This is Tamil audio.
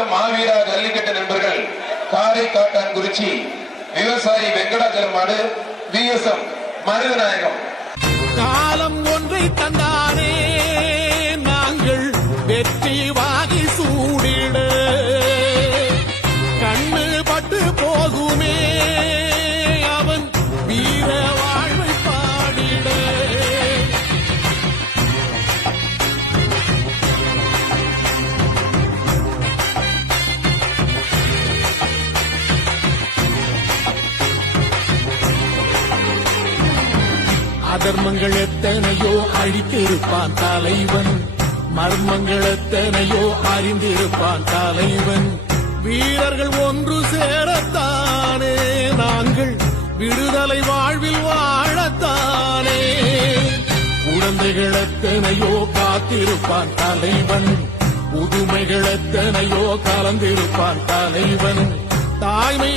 மாவட்டம் மாவீரா ஜல்லிக்கட்டு நண்பர்கள் காரைக்காட்டான்குறிச்சி விவசாயி வெங்கடாச்சலம் மாடு விஎஸ்எம் மருதநாயகம். காலம் ஒன்றை தந்தானே நாங்கள் வெற்றி வாகி சூடிட கண்ணு பட்டு போகுமே அவன் வீர வாழ்வை பாடிட. அதர்மங்கள் எத்தனையோ அழித்திருப்பான் தலைவன், மர்மங்கள் எத்தனையோ அறிந்திருப்பான் தலைவன். வீரர்கள் ஒன்று சேரத்தானே நாங்கள் விடுதலை வாழ்வில் வாழத்தானே. குழந்தைகள் எத்தனையோ காத்திருப்பான் தலைவன், புதுமைகள் எத்தனையோ கலந்திருப்பான் தலைவன். தாய்மை